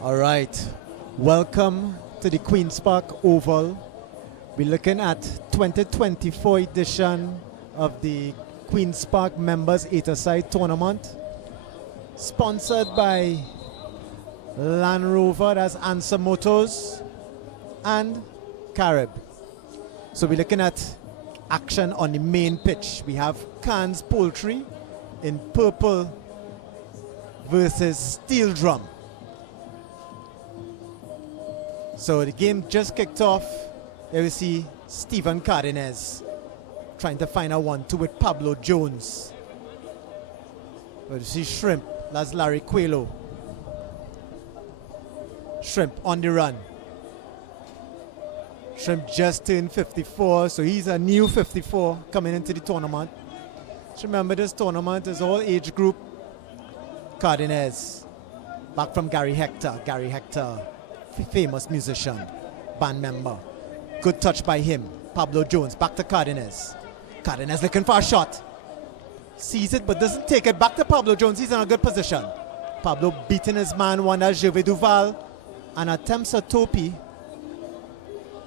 All right, welcome to the Queen's Park Oval. We're looking at 2024 edition of the Queen's Park Members 8-a-side Tournament, sponsored by Land Rover, that's Ansa Motors, and Carib. So we're looking at action on the main pitch. We have Cairns Poultry in purple versus Steel Drum. So the game just kicked off. There we see Stephen Cardenas trying to find a 1-2 with Pablo Jones. But you see Shrimp, that's Larry Coelho. Shrimp on the run. Shrimp just turned 54, so he's a new 54 coming into the tournament. Just remember, this tournament is all age group. Cardenas, back from Gary Hector. Gary Hector, famous musician, band member. Good touch by him. Pablo Jones, back to Cardenas. Cardenas looking for a shot. Sees it, but doesn't take it. Back to Pablo Jones, he's in a good position. Pablo beating his man, one as Gervais Duval, and attempts a topi.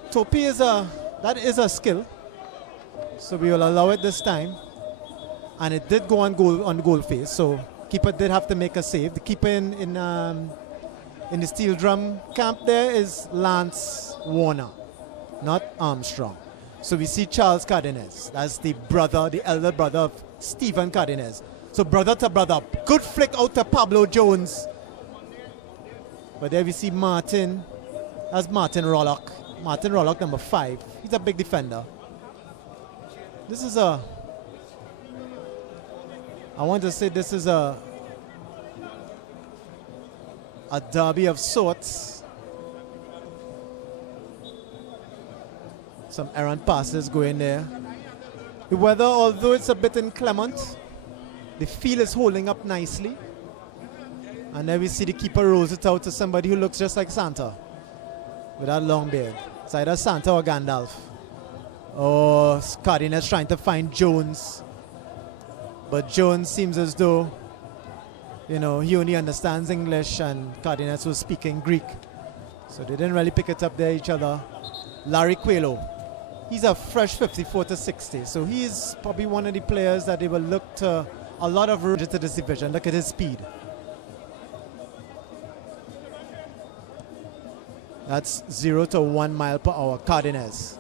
Topi is a skill, so we will allow it this time. And it did go on the goal face, so keeper did have to make a save. The keeper in the Steel Drum camp there is Lance Warner, not Armstrong. So we see Charles Cardenas. That's the elder brother of Stephen Cardenas. So brother to brother. Good flick out to Pablo Jones. But there we see Martin. That's Martin Rollock. Martin Rollock, number 5. He's a big defender. This is a derby of sorts. Some errant passes going there. The weather, although it's a bit inclement, the field is holding up nicely. And then we see the keeper rolls it out to somebody who looks just like Santa with that long beard. It's either Santa or Gandalf. Oh, Cardenas trying to find Jones. But Jones seems as though, he only understands English, and Cardenas was speaking Greek. So they didn't really pick it up there, each other. Larry Coelho, he's a fresh 54 to 60. So he's probably one of the players that they will look to a lot of room to this division. Look at his speed. That's 0 to 1 mile per hour. Cardenas.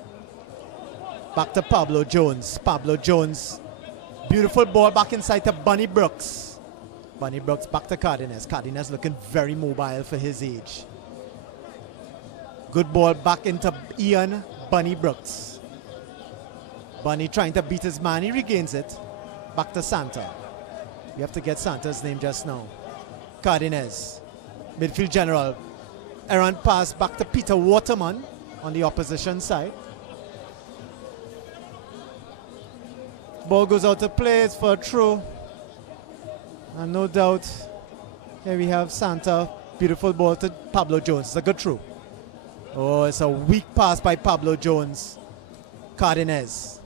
Back to Pablo Jones. Pablo Jones. Beautiful ball back inside to Bunny Brooks. Bunny Brooks back to Cardenas. Cardenas looking very mobile for his age. Good ball back into Ian Bunny Brooks. Bunny trying to beat his man. He regains it. Back to Santa. You have to get Santa's name just now. Cardenas. Midfield general. Errant pass back to Peter Waterman on the opposition side. Ball goes out of play. It's for a throw. And no doubt, here we have Santa. Beautiful ball to Pablo Jones. It's a good throw. Oh, it's a weak pass by Pablo Jones. Cardenas.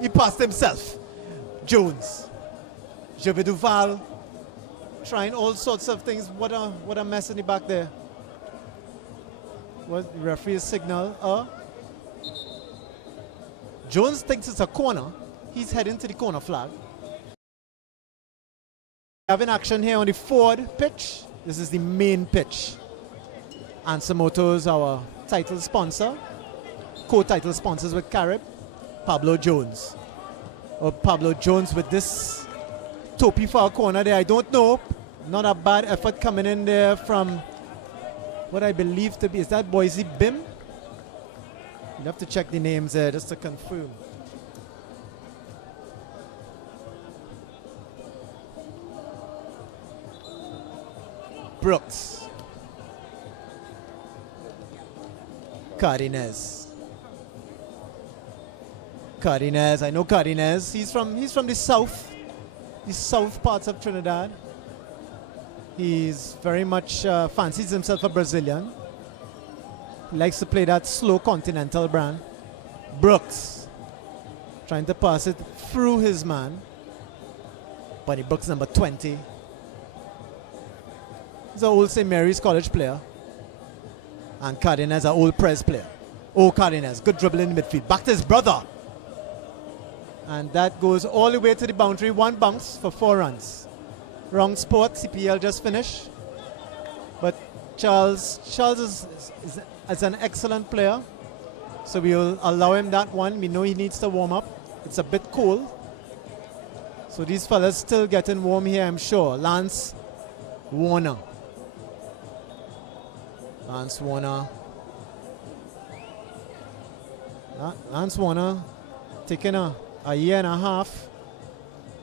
He passed himself. Jones. Gervais Duval. Trying all sorts of things. What a mess in the back there. What the referee's signal? Jones thinks it's a corner. He's heading to the corner flag. Having action here on the forward pitch. This is the main pitch. Ansa Motors, our title sponsor. Co-title sponsors with Carib. Pablo Jones. Pablo Jones with this topi for a corner there. I don't know. Not a bad effort coming in there from what I believe to be, is that Boise Bim? You'll have to check the names there just to confirm. Brooks. Cardenas. I know Cardenas. He's from the south parts of Trinidad. He's very much fancies himself a Brazilian. He likes to play that slow continental brand. Brooks trying to pass it through his man. Bunny Brooks, number 20. He's an old St. Mary's College player. And Cardenas, an old Prez player. Oh, Cardenas, good dribble in the midfield. Back to his brother. And that goes all the way to the boundary. One bounce for 4 runs. Wrong sport, CPL just finished. But Charles is an excellent player. So we will allow him that one. We know he needs to warm up. It's a bit cold. So these fellas still getting warm here, I'm sure. Lance Warner. Lance Warner taking a year and a half.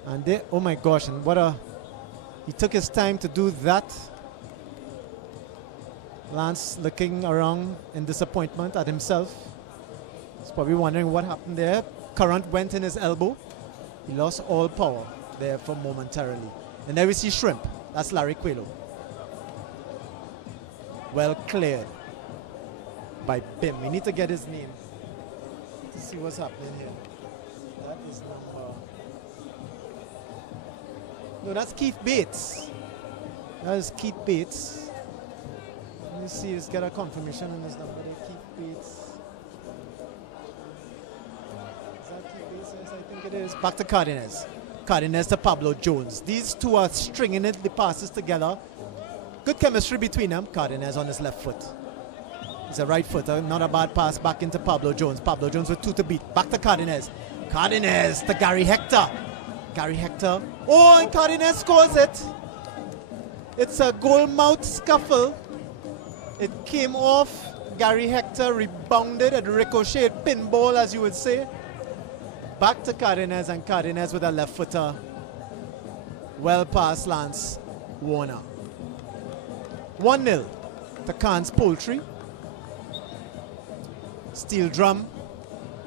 And they, oh my gosh, and he took his time to do that. Lance looking around in disappointment at himself. He's probably wondering what happened there. Current went in his elbow. He lost all power there for momentarily. And there we see Shrimp. That's Larry Coelho. Well cleared by Bim. We need to get his name to see what's happening here. That is number... No, that's Keith Bates. That is Keith Bates. Let me see, let's get a confirmation on this number there. Keith Bates. Is that Keith Bates? Yes, I think it is. Back to Cardenas. Cardenas to Pablo Jones. These two are stringing it, the passes together. Good chemistry between them. Cardenas on his left foot. He's a right footer. Not a bad pass back into Pablo Jones. Pablo Jones with 2 to beat. Back to Cardenas. Cardenas to Gary Hector. Gary Hector. Oh, and Cardenas scores it. It's a goal mouth scuffle. It came off. Gary Hector rebounded and ricocheted. Pinball, as you would say. Back to Cardenas, and Cardenas with a left footer. Well past Lance Warner. 1-0 to Cairns Poultry. Steel Drum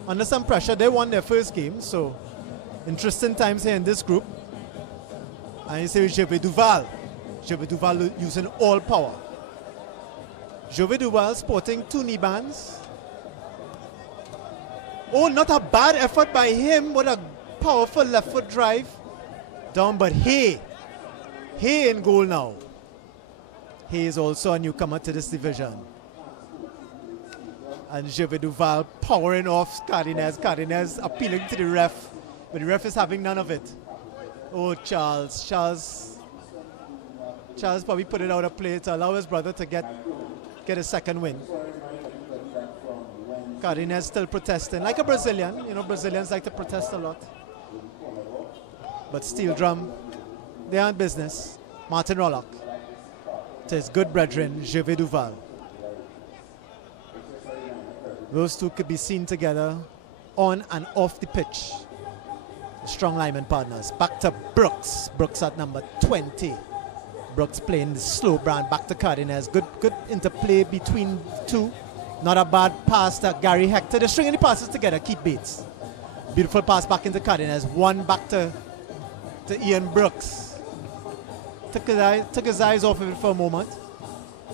under some pressure. They won their first game, so interesting times here in this group. And you see Gervais Duval. Gervais Duval using all power. Gervais Duval sporting 2 knee bands. Oh, not a bad effort by him. What a powerful left foot drive. Down, but Hay in goal now. He is also a newcomer to this division. And Gervais Duval powering off Cardenas. Cardenas appealing to the ref, but the ref is having none of it. Oh, Charles probably put it out of play to allow his brother to get a second win. Cardenas still protesting, like a Brazilian. You know, Brazilians like to protest a lot. But Steel Drum, they aren't business. Martin Rollock to his good brethren, Gervais Duval. Those two could be seen together on and off the pitch. Strong lineman partners. Back to Brooks. Brooks at number 20. Brooks playing the slow brand. Back to Cardenas. Good interplay between two. Not a bad pass to Gary Hector. They're stringing the passes together. Keith Bates. Beautiful pass back into Cardenas. One back to Ian Brooks. Took his eyes off of it for a moment.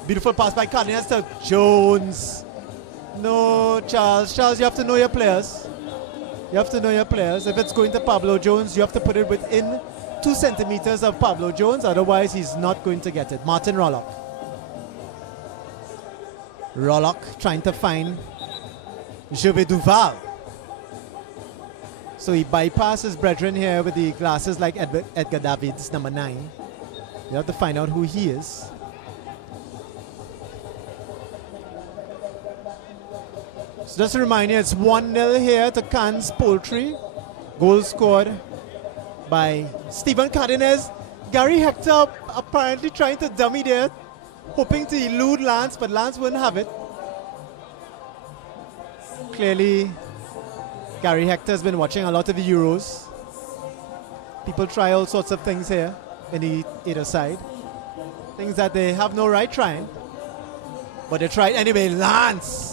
Beautiful pass by Cardenas to Jones. No, Charles, you have to know your players. You have to know your players. If it's going to Pablo Jones, you have to put it within 2 centimeters of Pablo Jones. Otherwise, he's not going to get it. Martin Rollock. Rollock trying to find Gervais Duval. So he bypasses brethren here with the glasses like Edgar Davids, number 9. You have to find out who he is. So just a reminder, it's 1-0 here to Cairns Poultry. Goal scored by Stephen Cardenas. Gary Hector apparently trying to dummy there, hoping to elude Lance, but Lance wouldn't have it. Clearly, Gary Hector has been watching a lot of the Euros. People try all sorts of things here in the either side. Things that they have no right trying. But they tried anyway. Lance.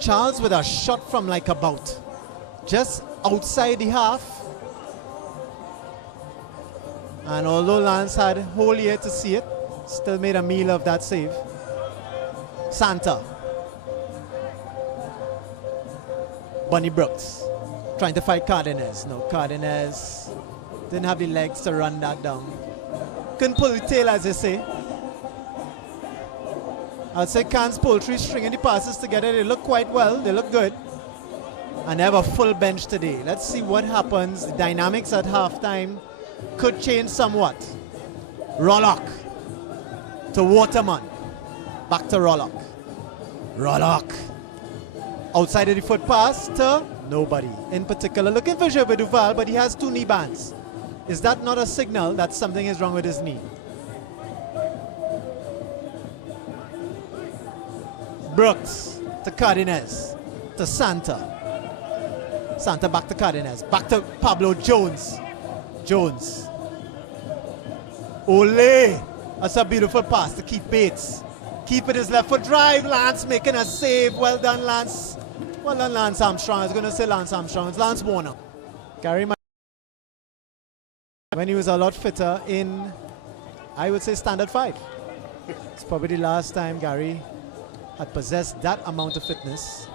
Charles with a shot from like about just outside the half. And although Lance had a whole year to see it, still made a meal of that save. Santa. Bunny Brooks trying to fight Cardenas. No, Cardenas didn't have the legs to run that down. Couldn't pull the tail, as they say. I'll say Cairns Poultry stringing the passes together. They look quite well. They look good. And they have a full bench today. Let's see what happens. The dynamics at halftime could change somewhat. Rollock to Waterman. Back to Rollock. Rollock. Outside of the foot pass to nobody. In particular, looking for Gervais Duval, but he has 2 knee bands. Is that not a signal that something is wrong with his knee? Brooks to Cardenas. To Santa. Santa back to Cardenas. Back to Pablo Jones. Jones. Ole. That's a beautiful pass to Keith Bates. Keep it his left foot drive. Lance making a save. Well done, Lance. Well done, Lance Armstrong. I was going to say Lance Armstrong. It's Lance Warner. Gary, when he was a lot fitter in, I would say, standard 5. It's probably the last time Gary had possessed that amount of fitness.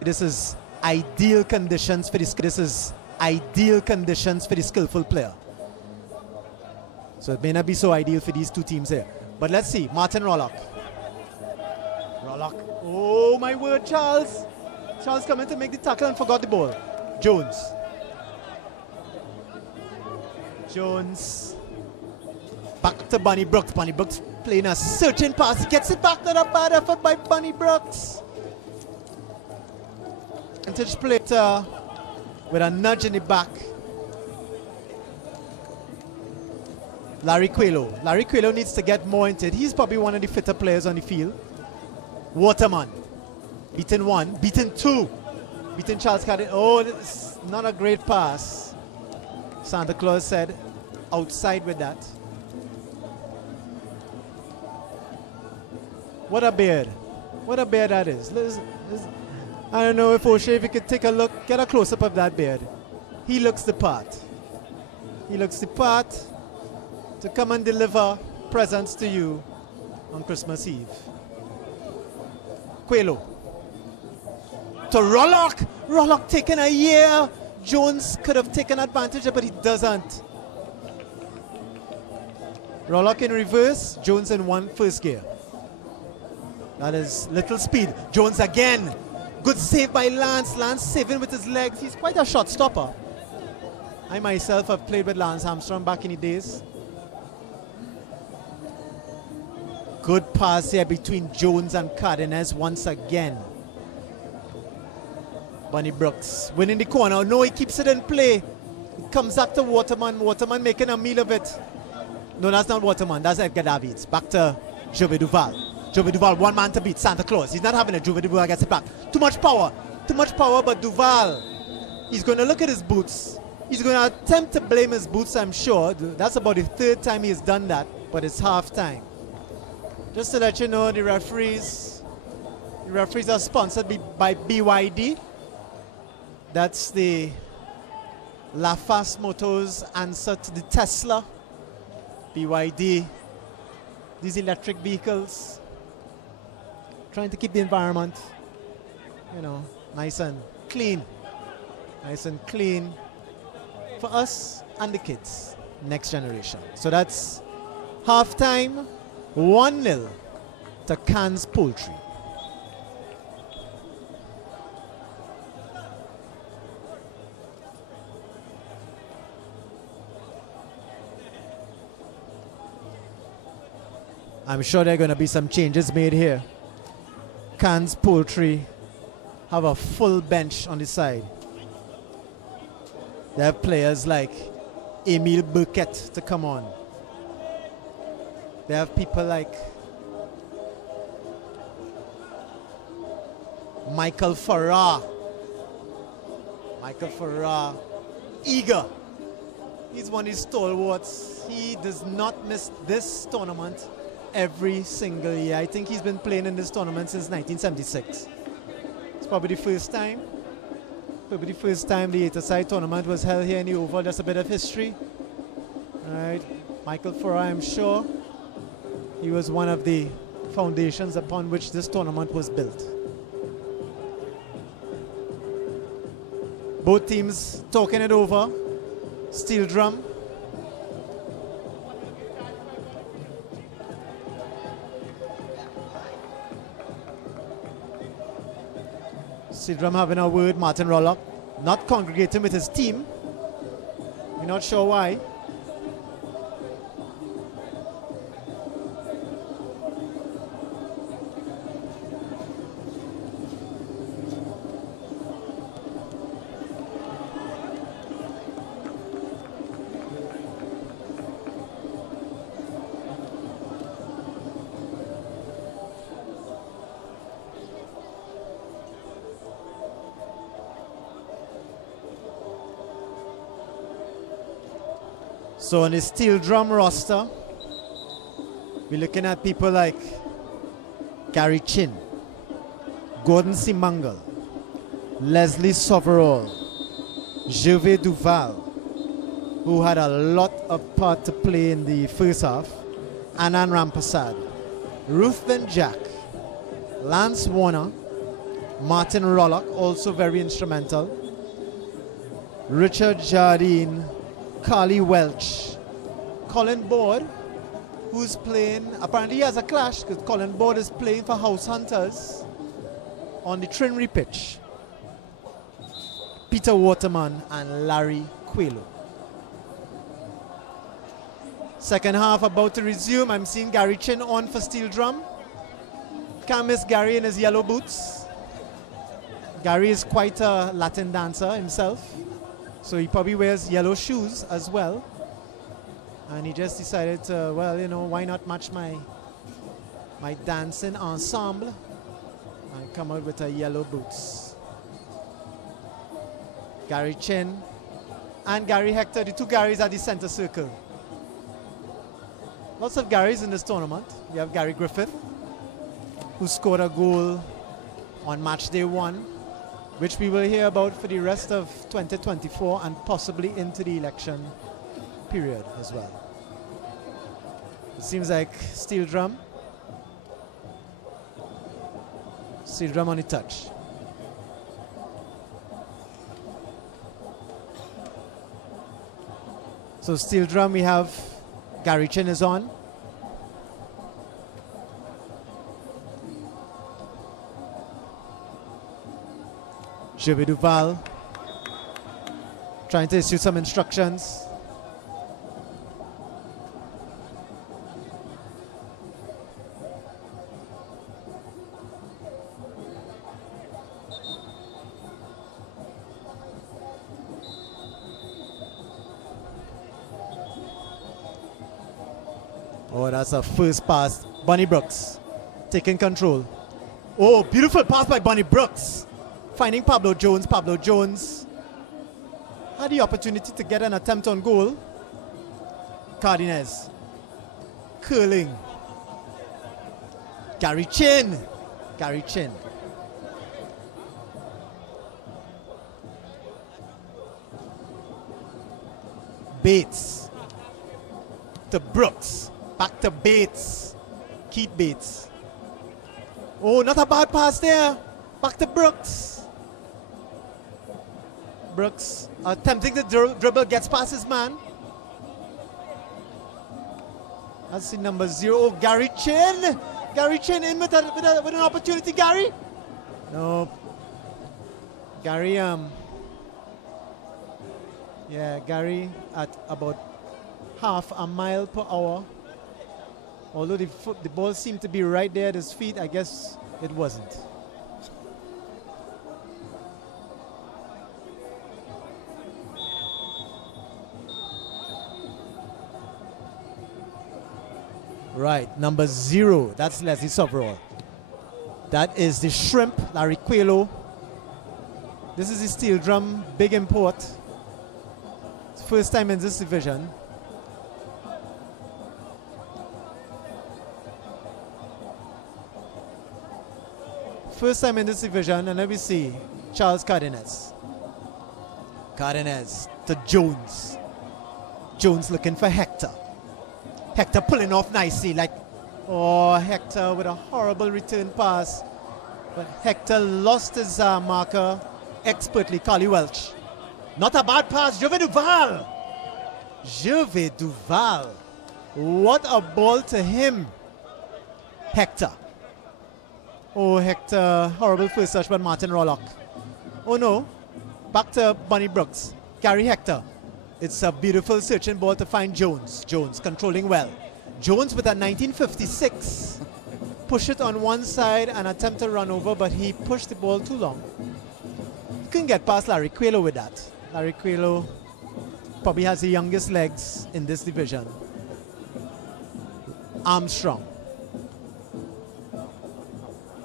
This is ideal conditions for the skillful player. So it may not be so ideal for these two teams here. But let's see. Martin Rollock. Rollock. Oh my word, Charles. Charles coming to make the tackle and forgot the ball. Jones. Jones. Back to Bunny Brooks. Bunny Brooks playing a searching pass. He gets it back. Not a bad effort by Bunny Brooks. Vintage play with a nudge in the back. Larry Coelho. Larry Coelho needs to get more into it. He's probably one of the fitter players on the field. Waterman. Beaten 1. Beaten 2. Beaten Charles Carden. Oh, it's not a great pass. Santa Claus said outside with that. What a beard. What a beard that is. I don't know if O'Shea, if you could take a look, get a close-up of that beard. He looks the part. He looks the part to come and deliver presents to you on Christmas Eve. Coelho. To Rollock. Rollock taking a year. Jones could have taken advantage, but he doesn't. Rollock in reverse. Jones in first gear. That is little speed. Jones again. Good save by Lance. Lance saving with his legs. He's quite a shot stopper. I myself have played with Lance Armstrong back in the days. Good pass here between Jones and Cardenas once again. Bunny Brooks winning the corner. No, he keeps it in play. It comes back to Waterman. Waterman making a meal of it. No, that's not Waterman. That's Edgar Davids. Back to Gervais Duval. Gervais Duval, one man to beat. Santa Claus. He's not having it. Gervais Duval gets it back. Too much power. Too much power, but Duval, he's going to look at his boots. He's going to attempt to blame his boots, I'm sure. That's about the 3rd time he's done that, but it's half time. Just to let you know, the referees are sponsored by BYD. That's the LaFast Motors answer to the Tesla. BYD, these electric vehicles, trying to keep the environment, you know, nice and clean. Nice and clean for us and the kids, next generation. So that's halftime, 1-0 to Cairns Poultry. I'm sure there are going to be some changes made here. Cairns Poultry have a full bench on the side. They have players like Emile Burkett to come on. They have people like Michael Farrar. Michael Farrar, eager. He's one of these stalwarts. He does not miss this tournament every single year. I think he's been playing in this tournament since 1976. It's probably the first time. Probably the first time the 8-a-side tournament was held here in the Oval. That's a bit of history. All right, Michael Farrar, I'm sure he was one of the foundations upon which this tournament was built. Both teams talking it over. Steel drum. Sidram having a word. Martin Rollock not congregating with his team. We're not sure why. So on the steel drum roster, we're looking at people like Gary Chin, Gordon Simangal, Leslie Soverall, Gervais Duval, who had a lot of part to play in the first half, Anand Rampasad, Ruthven Jack, Lance Warner, Martin Rollock, also very instrumental, Richard Jardine, Carly Welch, Colin Board, who's playing, apparently he has a clash because Colin Board is playing for House Hunters on the Trinry pitch. Peter Waterman and Larry Quelo. Second half about to resume. I'm seeing Gary Chin on for steel drum. Can't miss Gary in his yellow boots. Gary is quite a Latin dancer himself. So he probably wears yellow shoes as well. And he just decided to, well, you know, why not match my dancing ensemble and come out with a yellow boots. Gary Chin and Gary Hector, the two Garys at the center circle. Lots of Garys in this tournament. You have Gary Griffith, who scored a goal on match day 1, which we will hear about for the rest of 2024 and possibly into the election period as well. It seems like steel drum on the touch. So steel drum, we have Gary Chin is on. Gervais Duval trying to issue some instructions. Oh, that's a first pass. Bunny Brooks taking control. Oh, beautiful pass by Bunny Brooks. Finding Pablo Jones. Pablo Jones had the opportunity to get an attempt on goal. Cardenas curling. Gary Chin. Gary Chin. Bates to Brooks. Back to Bates. Keith Bates. Oh, not a bad pass there. Back to Brooks. Brooks attempting the dribble, gets past his man. That's the number 0. Oh, Gary Chin. Gary Chin in with an opportunity. Gary? No. Gary, yeah, Gary at about half a mile per hour. Although the ball seemed to be right there at his feet, I guess it wasn't. Right, number 0, that's Leslie Soverall. That is the Shrimp, Larry Quelo. This is the steel drum, big import. It's first time in this division. First time in this division, and let me see. Charles Cardenas. Cardenas to Jones. Jones looking for Hector. Hector pulling off nicely, like, oh, Hector with a horrible return pass. But Hector lost his marker expertly, Carly Welch. Not a bad pass, Gervais Duval. Gervais Duval. What a ball to him. Hector. Oh, Hector, horrible first touch by Martin Rollock. Oh no, back to Bonnie Brooks. Gary Hector. It's a beautiful searching ball to find Jones. Jones controlling well. Jones with a 1956. Push it on one side and attempt to run over, but he pushed the ball too long. He couldn't get past Larry Quelo with that. Larry Quelo probably has the youngest legs in this division. Armstrong.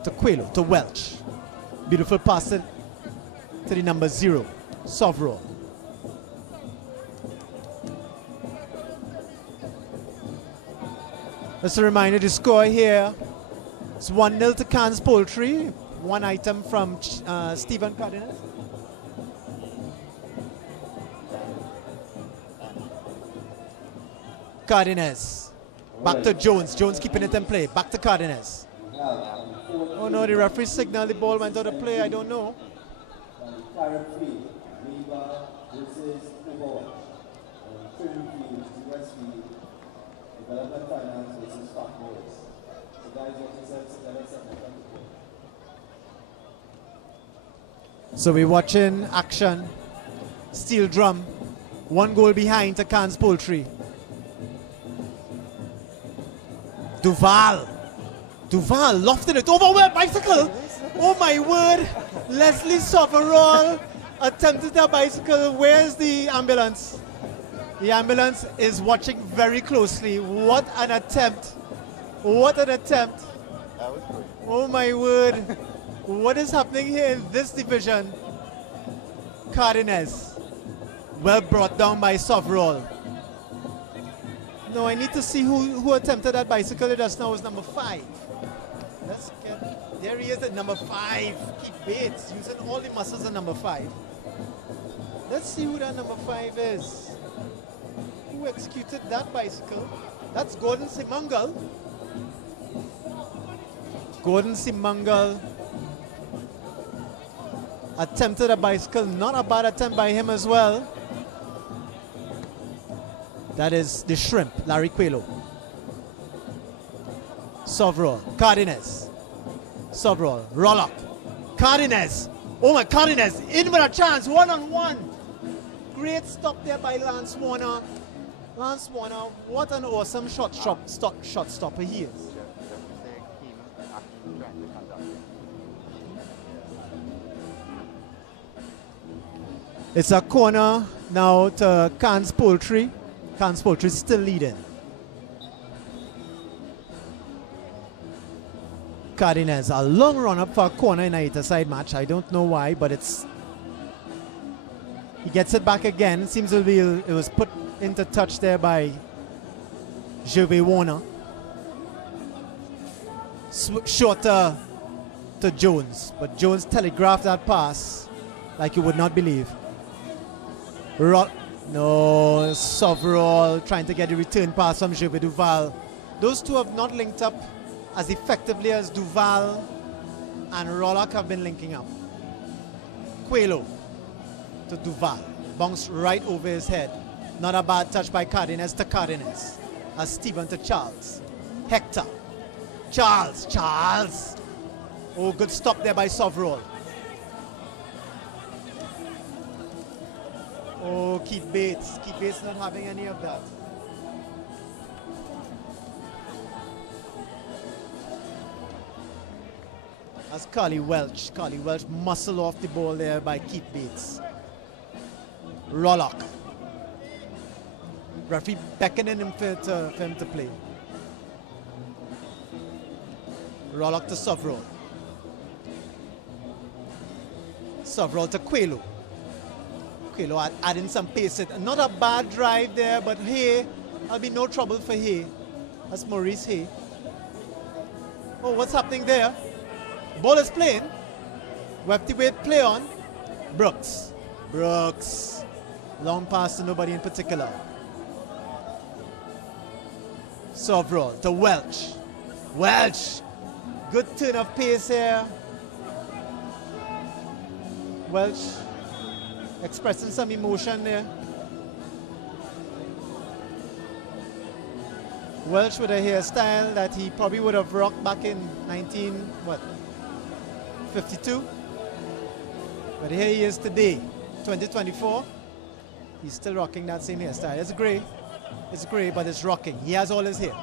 To Quelo, to Welch. Beautiful pass to the number 0, Sovereign. Just a reminder, the score here is 1-0 to Cairns Poultry. One item from Stephen Cardenas. Cardenas. Back to Jones. Jones keeping it in play. Back to Cardenas. Oh no, the referee signaled the ball went out of play. I don't know. So we're watching action. Steel Drum. 1 goal behind to Cairns Poultry. Duval lofted it over where bicycle. Oh my word. Leslie Soverall attempted a bicycle. Where's the ambulance? The ambulance is watching very closely. What an attempt. What an attempt. Oh my word. What is happening here in this division? Cardenas. Well brought down by Soverall. No, I need to see who attempted that bicycle just now. It was number 5. Let's get, there he is at number 5. Keith Bates using all the muscles at number 5. Let's see who that number 5 is. Who executed that bicycle? That's Gordon Simangal. Gordon Simangal attempted a bicycle. Not a bad attempt by him as well. That is the shrimp, Larry Quelo. Sovereign, Cardenas. Sovereign, Rollock. Cardenas. Oh my, Cardenas in with a chance, 1-on-1. Great stop there by Lance Warner. Lance Warner, what an awesome shot stopper he is. It's a corner now to Cairns Poultry. Cairns Poultry still leading. Cardenas, a long run up for a corner in a eight-a-side match. I don't know why, but it's... He gets it back again. It seems it was put into touch there by Gervais Warner. Shorter to Jones, but Jones telegraphed that pass like you would not believe. No, Soverall trying to get a return pass from Gervais Duval. Those two have not linked up as effectively as Duval and Rollock have been linking up. Quelo to Duval. Bounced right over his head. Not a bad touch by Cardenas to Cardenas. As Stephen to Charles. Hector. Charles. Oh, good stop there by Soverall. Oh, Keith Bates. Keith Bates not having any of that. As Carly Welch muscle off the ball there by Keith Bates. Rollock. Referee beckoning him for him to play. Rollock to Soverall. Soverall to Quelo. Quelo adding some pace. Not a bad drive there, but Hay, there'll be no trouble for Hay. That's Maurice Hay. Oh, what's happening there? Ball is playing. Webty-weight play on. Brooks. Long pass to nobody in particular. Soverall to Welch. Good turn of pace here. Welch expressing some emotion there. Welch with a hairstyle that he probably would have rocked back in 1952. But here he is today, 2024. He's still rocking that same hairstyle. It's grey, but it's rocking. He has all his hair.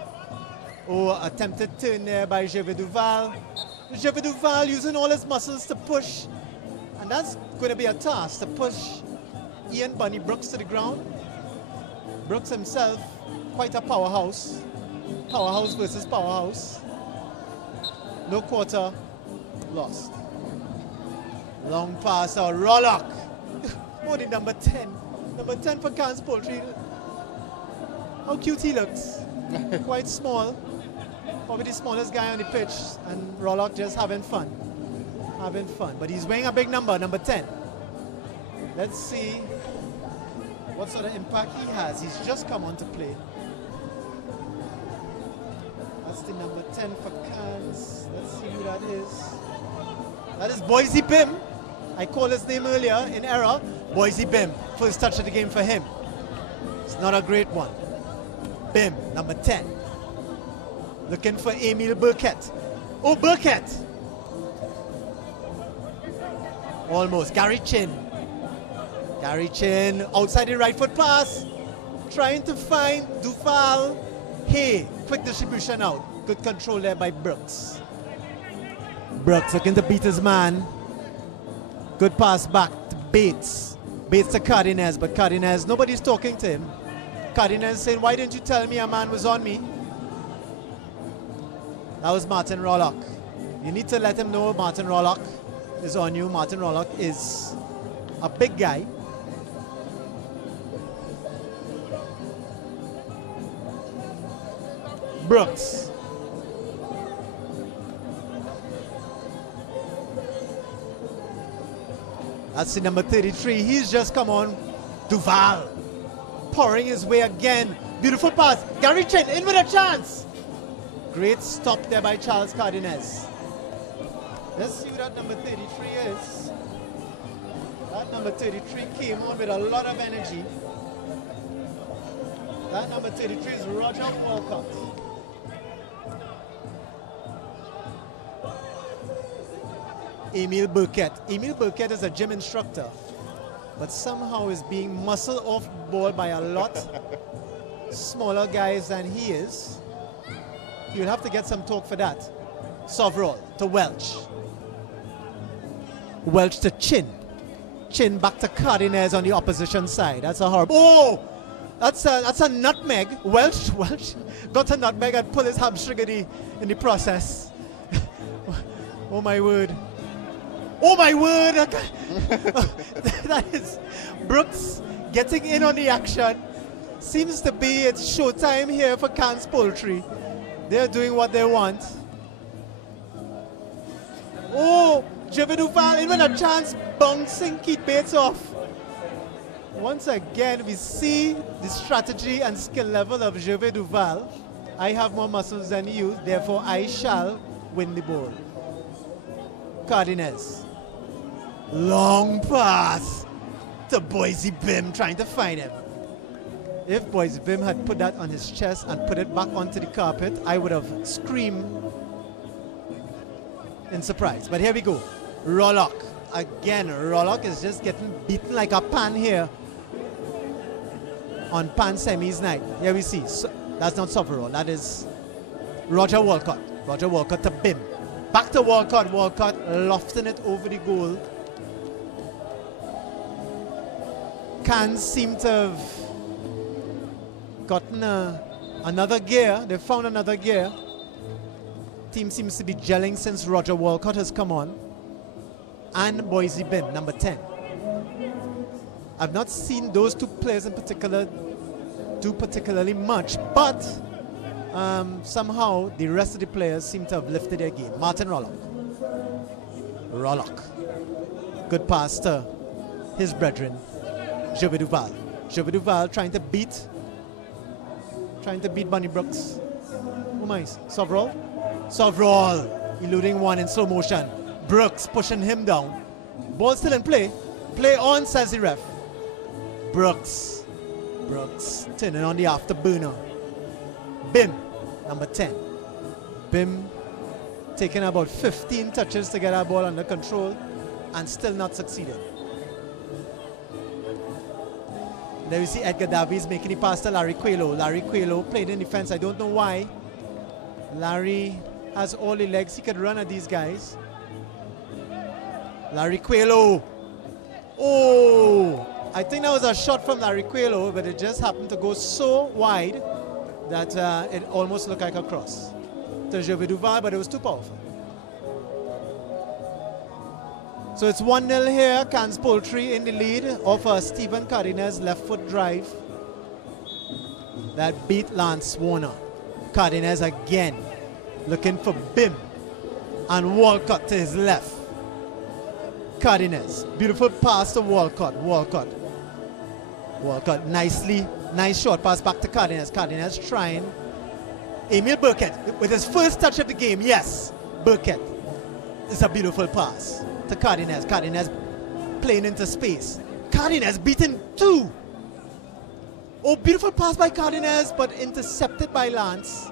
Oh, attempted turn there by Gervais Duval. Gervais Duval using all his muscles to push. And that's going to be a task, to push Ian Bunny Brooks to the ground. Brooks himself, quite a powerhouse. Powerhouse versus powerhouse. No quarter, lost. Long pass, Rollock. Oh, the number 10. Number 10 for Cairns Poultry. How cute he looks. Quite small. Probably the smallest guy on the pitch. And Rollock just having fun. Having fun. But he's wearing a big number, number 10. Let's see what sort of impact he has. He's just come on to play. That's the number 10 for Cairns. Let's see who that is. That is Boise Bim. I called his name earlier in error. Boise Bim. First touch of the game for him. It's not a great one. Bim, number 10. Looking for Emil Burkett. Oh, Burkett! Almost. Gary Chin. Gary Chin, outside the right foot pass. Trying to find Duval. Hey, quick distribution out. Good control there by Brooks. Brooks looking to beat his man. Good pass back to Bates. Bates to Cardenas, but Cardenas, nobody's talking to him. Cardenas saying, why didn't you tell me a man was on me? That was Martin Rollock. You need to let him know Martin Rollock is on you. Martin Rollock is a big guy. Brooks. That's the number 33. He's just come on. Duval. Pouring his way again. Beautiful pass. Gary Chen in with a chance. Great stop there by Charles Cardenas. Let's see who that number 33 is. That number 33 came on with a lot of energy. That number 33 is Roger Walcott. Emil Burkett. Emil Burkett is a gym instructor, but somehow is being muscled off ball by a lot smaller guys than he is. You'll have to get some talk for that. Soverall to Welch. Welch to Chin. Chin back to Cardenas on the opposition side. That's a horrible. Oh! That's a nutmeg. Welch got a nutmeg and pulled his hamstring in the process. Oh my word. Oh my word! That is Brooks getting in on the action. Seems to be it's showtime here for Cairns Poultry. They're doing what they want. Oh, Gervais Duval in with a chance, bouncing Keith Bates off. Once again, we see the strategy and skill level of Gervais Duval. I have more muscles than you, therefore I shall win the ball. Cardenas. Long pass to Boise Bim, trying to find him. If Boise Bim had put that on his chest and put it back onto the carpet, I would have screamed in surprise. But here we go. Rollock. Again, Rollock is just getting beaten like a pan here on Pan Semis night. Here we see. So, that's not Soverall. That is Roger Walcott. Roger Walcott to Bim. Back to Walcott. Walcott lofting it over the goal. Cairns seem to have gotten another gear. They found another gear. Team seems to be gelling since Roger Walcott has come on. And Boise Bim, number 10. I've not seen those two players in particular do particularly much, but somehow the rest of the players seem to have lifted their game. Martin Rollock. Rollock. Good pass to his brethren, Gervais Duval. Gervais Duval trying to beat Bunny Brooks. Oh my, Soverall. Soverall eluding one in slow motion. Brooks pushing him down. Ball still in play. Play on, says the ref. Brooks turning on the afterburner. Bim, number 10. Bim taking about 15 touches to get our ball under control and still not succeeded. There you see Edgar Davies making the pass to Larry Coelho. Larry Coelho played in defense. I don't know why. Larry has all the legs. He could run at these guys. Larry Coelho. Oh! I think that was a shot from Larry Coelho, but it just happened to go so wide that it almost looked like a cross to Gervais Duval, but it was too powerful. So it's 1-0 here. Cairns Poultry in the lead of Stephen Cardenas left foot drive that beat Lance Warner. Cardenas again looking for Bim and Walcott to his left. Cardenas, beautiful pass to Walcott. Walcott, nice short pass back to Cardenas. Cardenas trying. Emil Burkett with his first touch of the game. Yes, Burkett. It's a beautiful pass to Cardenas. Cardenas playing into space. Cardenas beaten two. Oh, beautiful pass by Cardenas, but intercepted by Lance.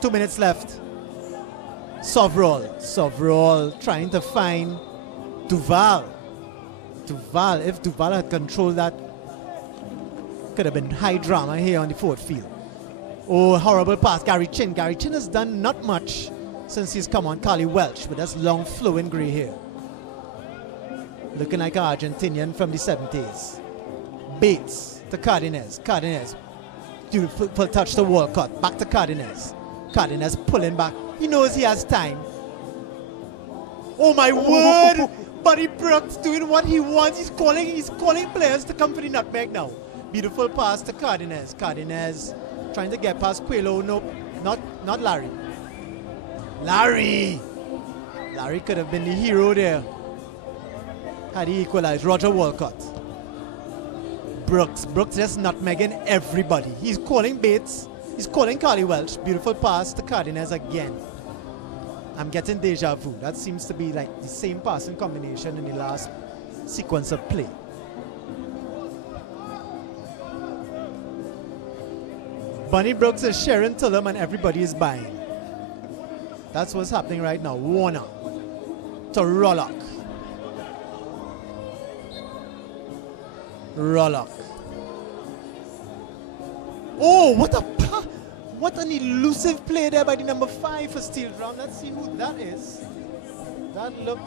2 minutes left. Sovrol trying to find Duval. If Duval had controlled that, could have been high drama here on the fourth field. Oh, horrible pass, Gary Chin. Gary Chin has done not much since he's come on. Carly Welch with this long flowing grey hair. Looking like an Argentinian from the 70s. Bates to Cardenas. Cardenas, beautiful touch to Walcott. Back to Cardenas. Cardenas pulling back. He knows he has time. Oh my word! Buddy Brooks doing what he wants. He's calling players to come for the nutmeg now. Beautiful pass to Cardenas. Cardenas trying to get past Coelho. Nope, not Larry. Larry could have been the hero there had he equalized. Roger Walcott. Brooks just nutmegging everybody. He's calling Bates. He's calling Carly Welch. Beautiful pass to Cardenas again. I'm getting deja vu. That seems to be like the same passing combination in the last sequence of play. Bunny Brooks is sharing Tulum and everybody is buying. That's what's happening right now. Warner to Rollock. Oh, what an elusive play there by the number 5 for Steel Drum. Let's see who that is. That looked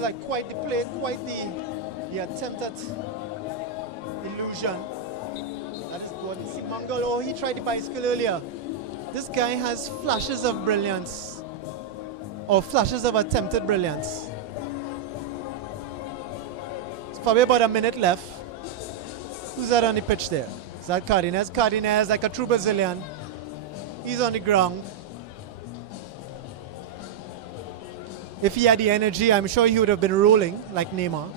like quite the play, quite the attempt at illusion. That is Gordon Simangal. Oh, he tried the bicycle earlier. This guy has flashes of brilliance, or flashes of attempted brilliance. It's probably about a minute left. Who's that on the pitch there? Is that Cardenas? Cardenas, like a true Brazilian. He's on the ground. If he had the energy, I'm sure he would have been rolling like Neymar.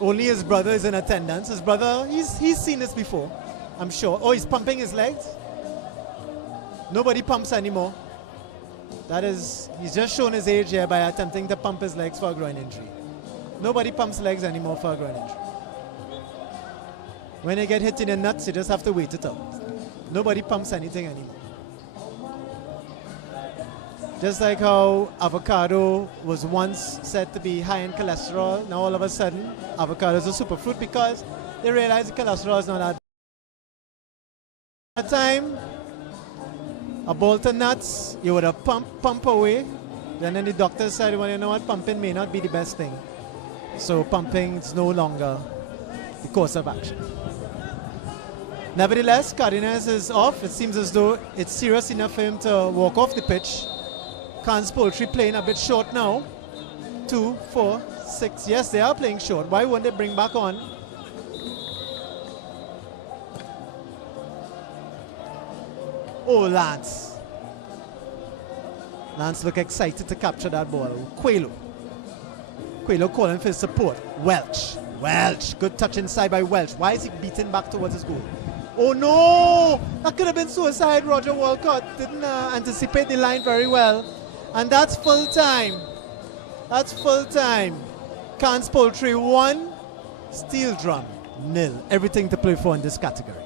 Only his brother is in attendance. His brother, he's seen this before, I'm sure. Oh, he's pumping his legs? Nobody pumps anymore. He's just shown his age here by attempting to pump his legs for a groin injury. Nobody pumps legs anymore for a groin injury. When you get hit in the nuts, you just have to wait it out. Nobody pumps anything anymore. Just like how avocado was once said to be high in cholesterol, now all of a sudden, avocado is a superfruit because they realize the cholesterol is not that bad. At the time, a bolt of nuts, you would have pump away. Then the doctor said, well, you know what, pumping may not be the best thing. So pumping is no longer the course of action. Nevertheless, Cardenas is off. It seems as though it's serious enough for him to walk off the pitch. Cairns Poultry playing a bit short now. 2, 4, 6. Yes, they are playing short. Why won't they bring back on? Oh, Lance. Lance look excited to capture that ball. Coelho calling for his support. Welch. Good touch inside by Welch. Why is he beating back towards his goal? Oh no! That could have been suicide. Roger Walcott didn't anticipate the line very well. And that's full time. Cairns Poultry 1, Steel Drum 0. Everything to play for in this category.